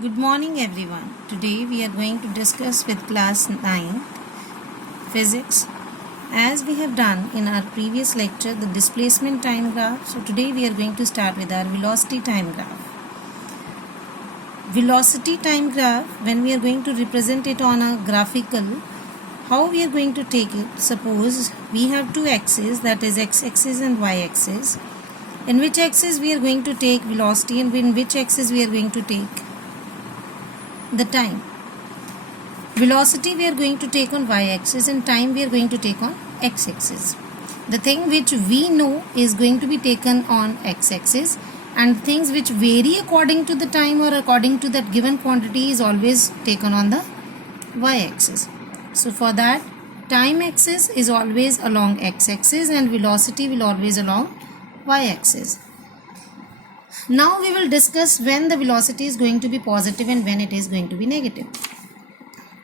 Good morning everyone. Today we are going to discuss with class 9 physics. As we have done in our previous lecture the displacement time graph. So today we are going to start with our velocity time graph. Velocity time graph, when we are going to represent it on a graphical, how we are going to take it? Suppose we have two axes, that is x-axis and y-axis. In which axis we are going to take velocity and in which axis we are going to take the time. Velocity we are going to take on y-axis and time we are going to take on x-axis. The thing which we know is going to be taken on x-axis, and things which vary according to the time or according to that given quantity is always taken on the y-axis. So for that, time axis is always along x-axis and velocity will always along y-axis. Now we will discuss when the velocity is going to be positive and when it is going to be negative.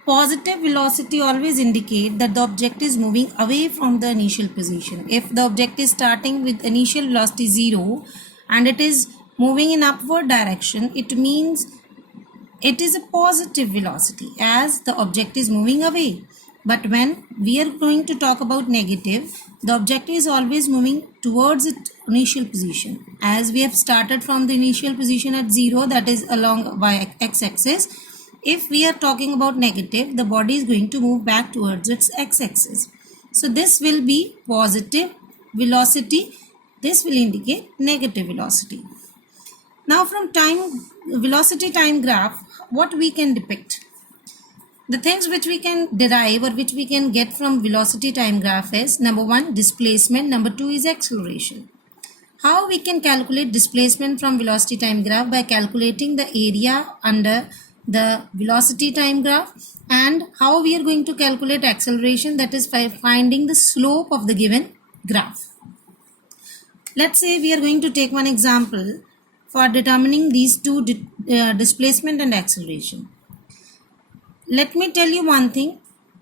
Positive velocity always indicate that the object is moving away from the initial position. If the object is starting with initial velocity 0 and it is moving in upward direction, it means it is a positive velocity as the object is moving away. But when we are going to talk about negative, the object is always moving towards its initial position. As we have started from the initial position at 0, that is along x-axis. If we are talking about negative, the body is going to move back towards its x-axis. So this will be positive velocity. This will indicate negative velocity. Now from velocity time graph, what we can depict? The things which we can derive or which we can get from velocity time graph is number 1, displacement, number 2 is acceleration. How we can calculate displacement from velocity time graph? By calculating the area under the velocity time graph. And how we are going to calculate acceleration? That is by finding the slope of the given graph. Let's say we are going to take one example for determining these two displacement and acceleration. Let me tell you one thing.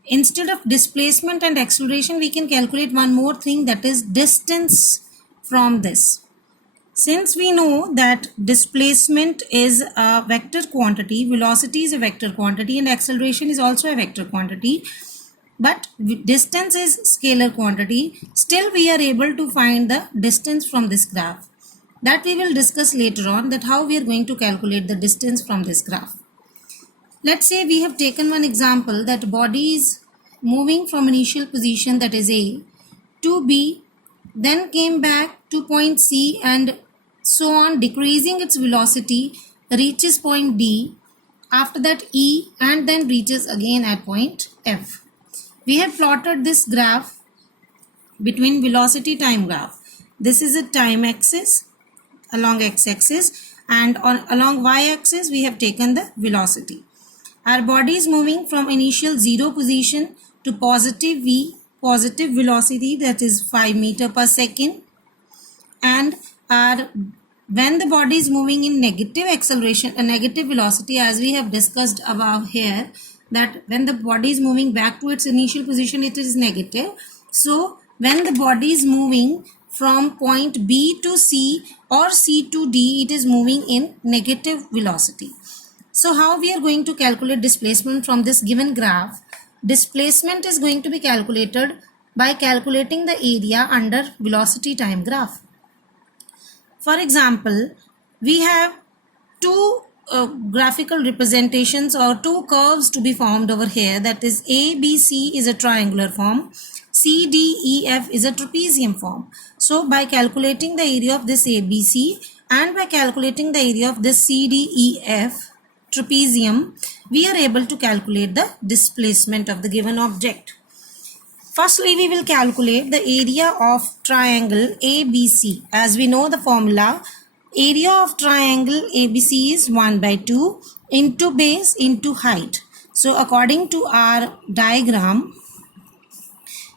Instead of displacement and acceleration, we can calculate one more thing, that is distance from this. Since we know that displacement is a vector quantity, velocity is a vector quantity and acceleration is also a vector quantity, but distance is scalar quantity, still we are able to find the distance from this graph. That we will discuss later on, that how we are going to calculate the distance from this graph. Let's say we have taken one example that body is moving from initial position, that is A, to B, then came back to point C and so on, decreasing its velocity, reaches point D, after that E, and then reaches again at point F. We have plotted this graph between velocity time graph. This is a time axis along x-axis, and along y-axis we have taken the velocity. Our body is moving from initial 0 position to positive V, positive velocity, that is 5 meter per second. And when the body is moving in negative acceleration, a negative velocity, as we have discussed above here, that when the body is moving back to its initial position, it is negative. So when the body is moving from point B to C or C to D, it is moving in negative velocity. So how we are going to calculate displacement from this given graph? Displacement is going to be calculated by calculating the area under velocity time graph. For example, we have two graphical representations or two curves to be formed over here, that is ABC is a triangular form, CDEF is a trapezium form. So by calculating the area of this ABC and by calculating the area of this CDEF trapezium, we are able to calculate the displacement of the given object. Firstly, we will calculate the area of triangle ABC. As we know the formula, area of triangle ABC is 1 by 2 into base into height. So according to our diagram,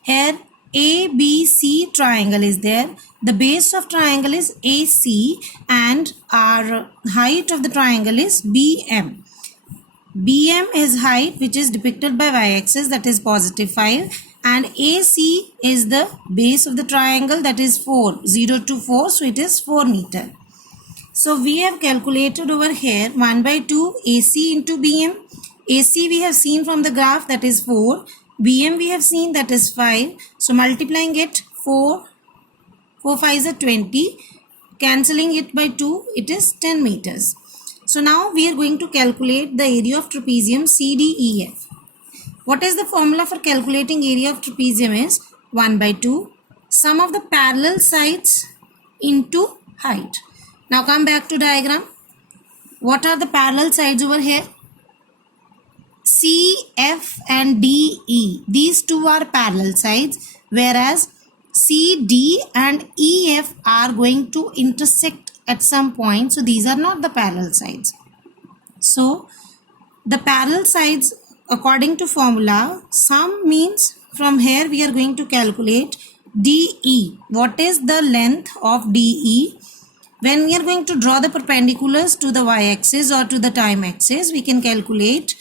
here ABC triangle is there. The base of triangle is AC and our height of the triangle is BM. BM is height which is depicted by y-axis, that is positive 5, and AC is the base of the triangle, that is 4, 0 to 4, so it is 4 meter. So we have calculated over here 1 by 2 AC into BM. AC we have seen from the graph, that is 4. BM we have seen, that is 5. So multiplying it, 4 5s are 20. Cancelling it by 2, it is 10 meters. So now we are going to calculate the area of trapezium CDEF. What is the formula for calculating area of trapezium is 1 by 2 sum of the parallel sides into height. Now come back to diagram. What are the parallel sides over here? CF and DE. These two are parallel sides, whereas CD and EF are going to intersect at some point. So these are not the parallel sides. So the parallel sides, according to formula, sum means from here we are going to calculate DE. What is the length of DE? When we are going to draw the perpendiculars to the y-axis or to the time axis, we can calculate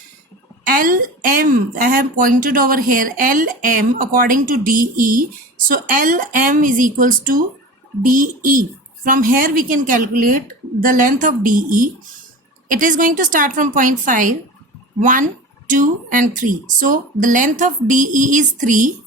LM. I have pointed over here LM according to DE. So LM is equals to DE. From here we can calculate the length of DE. It is going to start from point 5, 1, 2 and 3. So the length of DE is 3.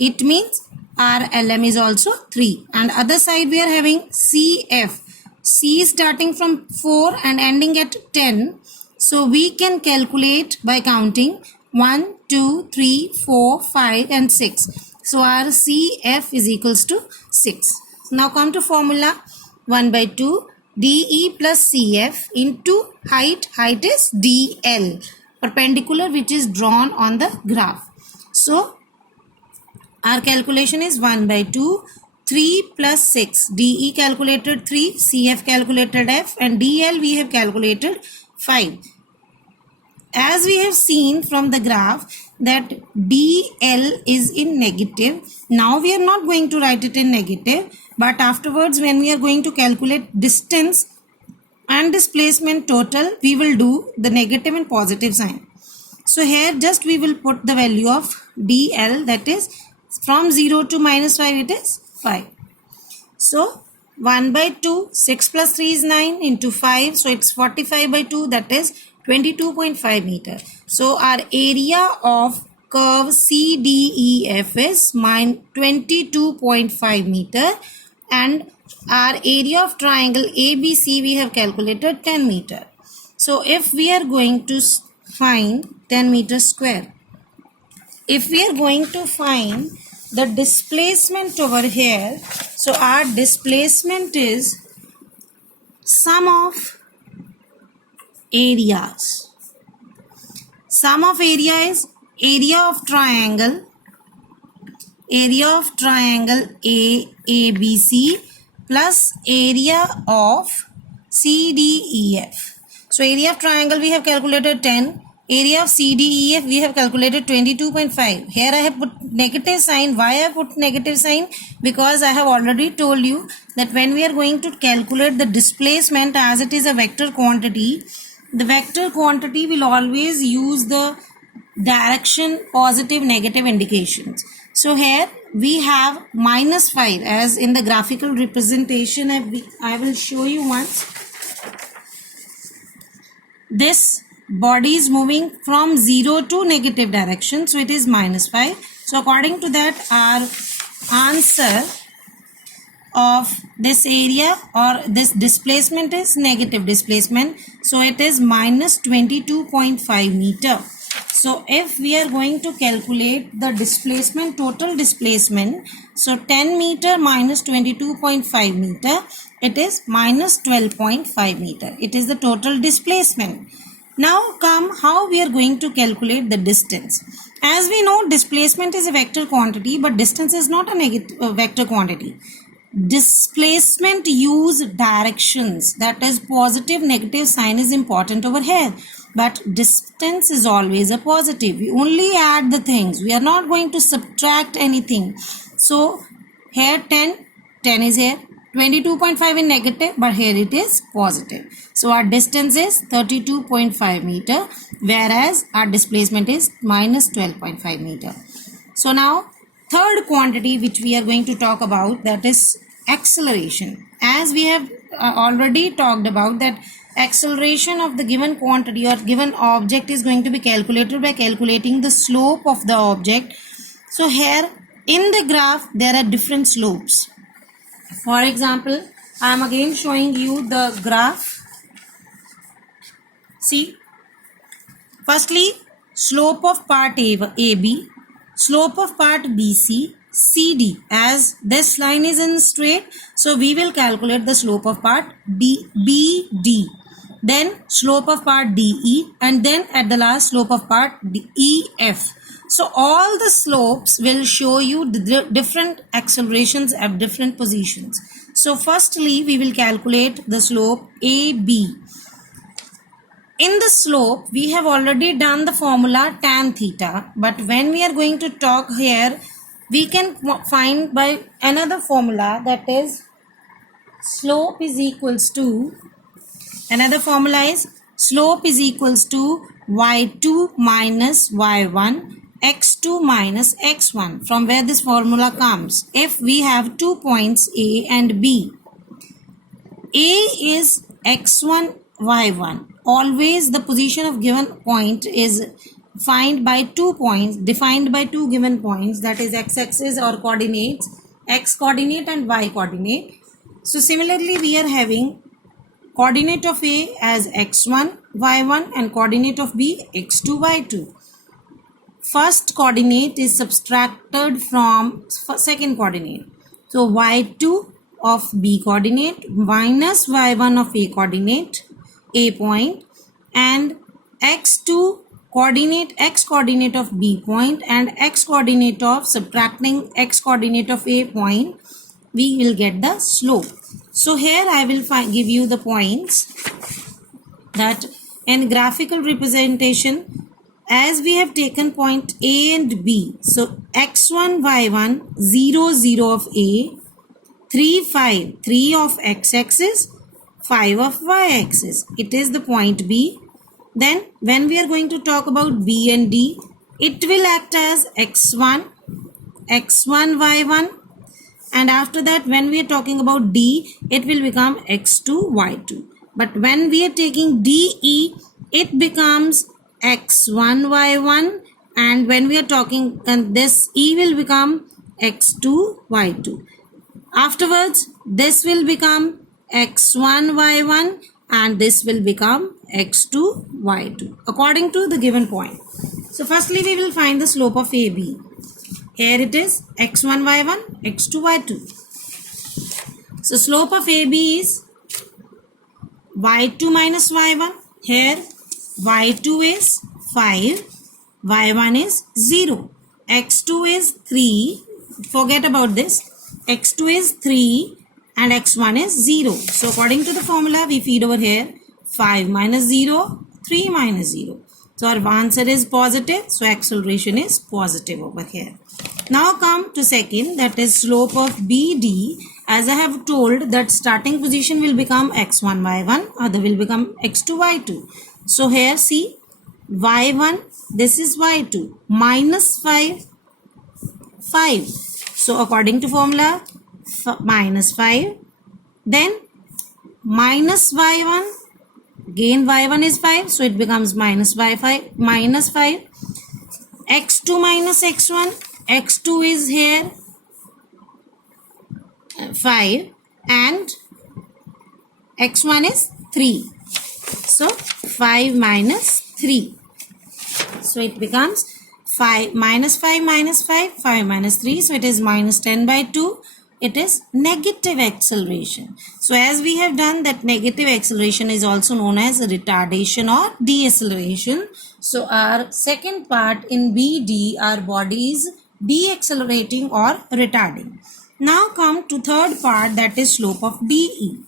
It means our LM is also 3. And other side we are having CF. C is starting from 4 and ending at 10. So we can calculate by counting 1, 2, 3, 4, 5 and 6. So our CF is equals to 6. Now come to formula 1 by 2 DE plus CF into height. Height is DL, perpendicular which is drawn on the graph. So our calculation is 1 by 2, 3 plus 6. DE calculated 3, CF calculated F and DL we have calculated 5. As we have seen from the graph that DL is in negative. Now we are not going to write it in negative, but afterwards when we are going to calculate distance and displacement total, we will do the negative and positive sign. So here just we will put the value of DL, that is from 0 to minus 5 it is 5. So 1 by 2, 6 plus 3 is 9 into 5. So it's 45 by 2, that is 22.5 meter. So our area of curve CDEF is 22.5 meter and our area of triangle ABC we have calculated 10 meter. So if we are going to find 10 meter square, if we are going to find the displacement over here, so our displacement is sum of areas. Sum of area is area of triangle ABC plus area of CDEF. So area of triangle we have calculated 10. Area of CDEF we have calculated 22.5. Here I have put negative sign. Why I have put negative sign? Because I have already told you that when we are going to calculate the displacement, as it is a vector quantity, the vector quantity will always use the direction positive negative indications. So here we have minus 5 as in the graphical representation. I will show you once. This body is moving from 0 to negative direction, so it is minus 5. So according to that, our answer of this area or this displacement is negative displacement, so it is minus 22.5 meter. So if we are going to calculate the displacement, total displacement, so 10 meter minus 22.5 meter, it is minus 12.5 meter. It is the total displacement. Now come how we are going to calculate the distance. As we know, displacement is a vector quantity, but distance is not a vector quantity. Displacement use directions, that is positive negative sign is important over here, but distance is always a positive. We only add the things, we are not going to subtract anything. So here 10 is here, 22.5 in negative, but here it is positive. So our distance is 32.5 meter, whereas our displacement is minus 12.5 meter. So now third quantity which we are going to talk about, that is acceleration. As we have already talked about that acceleration of the given quantity or given object is going to be calculated by calculating the slope of the object. So here in the graph there are different slopes. For example, I am again showing you the graph. See, firstly, slope of part AB, slope of part BC, CD. As this line is in straight, so we will calculate the slope of part BD. Then slope of part DE, and then at the last slope of part EF. So all the slopes will show you the different accelerations at different positions. So firstly, we will calculate the slope AB. In the slope, we have already done the formula tan theta, but when we are going to talk here, we can find by another formula, that is slope is equals to, another formula is slope is equals to y2 minus y1 x2 minus x1. From where this formula comes? If we have 2 points A and B, A is x1 y1. Always the position of given point is defined by 2 given points, that is x-axis or coordinates, x coordinate and y coordinate. So similarly we are having coordinate of A as x1 y1 and coordinate of B x2 y2. First coordinate is subtracted from second coordinate. So y2 of B coordinate minus y1 of A coordinate, A point, and x2 coordinate, x coordinate of B point, and x coordinate of subtracting x coordinate of A point, we will get the slope. So here I will give you the points that in graphical representation, as we have taken point A and B, so x1 y1 0 0 of A, 3 5 3 of x-axis, 5 of y-axis, it is the point B. Then when we are going to talk about B and D, it will act as x1 y1, and after that when we are talking about D, it will become x2 y2. But when we are taking DE, it becomes x1 y1, and when we are talking, and this E will become x2 y2. Afterwards this will become x1 y1 and this will become x2 y2 according to the given point. So firstly we will find the slope of AB. Here it is x1 y1 x2 y2. So slope of AB is y2 minus y1. Here y2 is 5, y1 is 0, x2 is 3, forget about this, x2 is 3 and x1 is 0. So according to the formula we feed over here 5 minus 0, 3 minus 0. So our answer is positive, so acceleration is positive over here. Now come to second, that is slope of BD. As I have told that starting position will become x1 y1, other will become x2 y2. So here see y1, this is y2, minus 5, 5. So according to formula minus 5, then minus y1, again y1 is 5, so it becomes minus y5, minus 5, x2 minus x1, x2 is here 5 and x1 is 3. So 5 minus 3. So it becomes 5 minus 5 minus 5, 5 minus 3. So it is minus 10 by 2. It is negative acceleration. So as we have done that, negative acceleration is also known as retardation or deceleration. So our second part in BD, our body is deaccelerating or retarding. Now come to third part, that is slope of DE.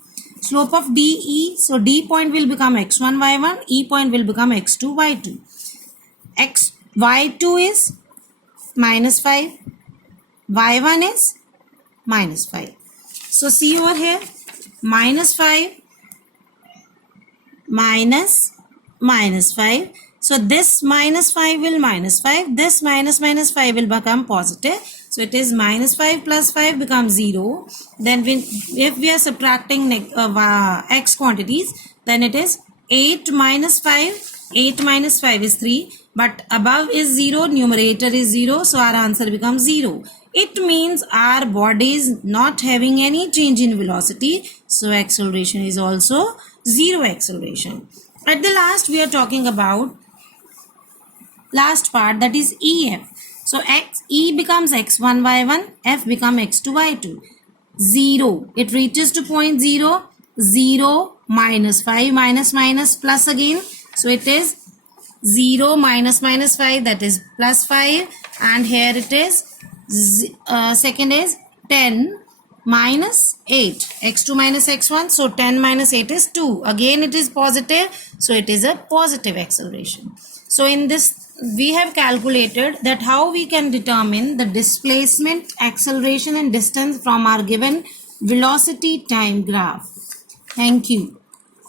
Slope of DE, so D point will become x1 y1, E point will become x2 y2. Y2 is minus 5, y1 is minus 5. So see over here, minus 5 minus minus 5, So this minus 5 will minus 5. This minus 5 will become positive. So it is minus 5 plus 5 becomes 0. Then if we are subtracting x quantities, then it is 8 minus 5. 8 minus 5 is 3. But above is 0. Numerator is 0. So our answer becomes 0. It means our body is not having any change in velocity. So acceleration is also 0 acceleration. At the last, we are talking about last part, that is EF. So E becomes x1 y1, F becomes x2 y2. 0. It reaches to point 0. 0 minus 5 minus plus again. So it is 0 minus 5, that is plus 5. And here it is second is 10 minus 8, x2 minus x1, so 10 minus 8 is 2. Again it is positive, so it is a positive acceleration. So in this we have calculated that how we can determine the displacement, acceleration and distance from our given velocity time graph. Thank you.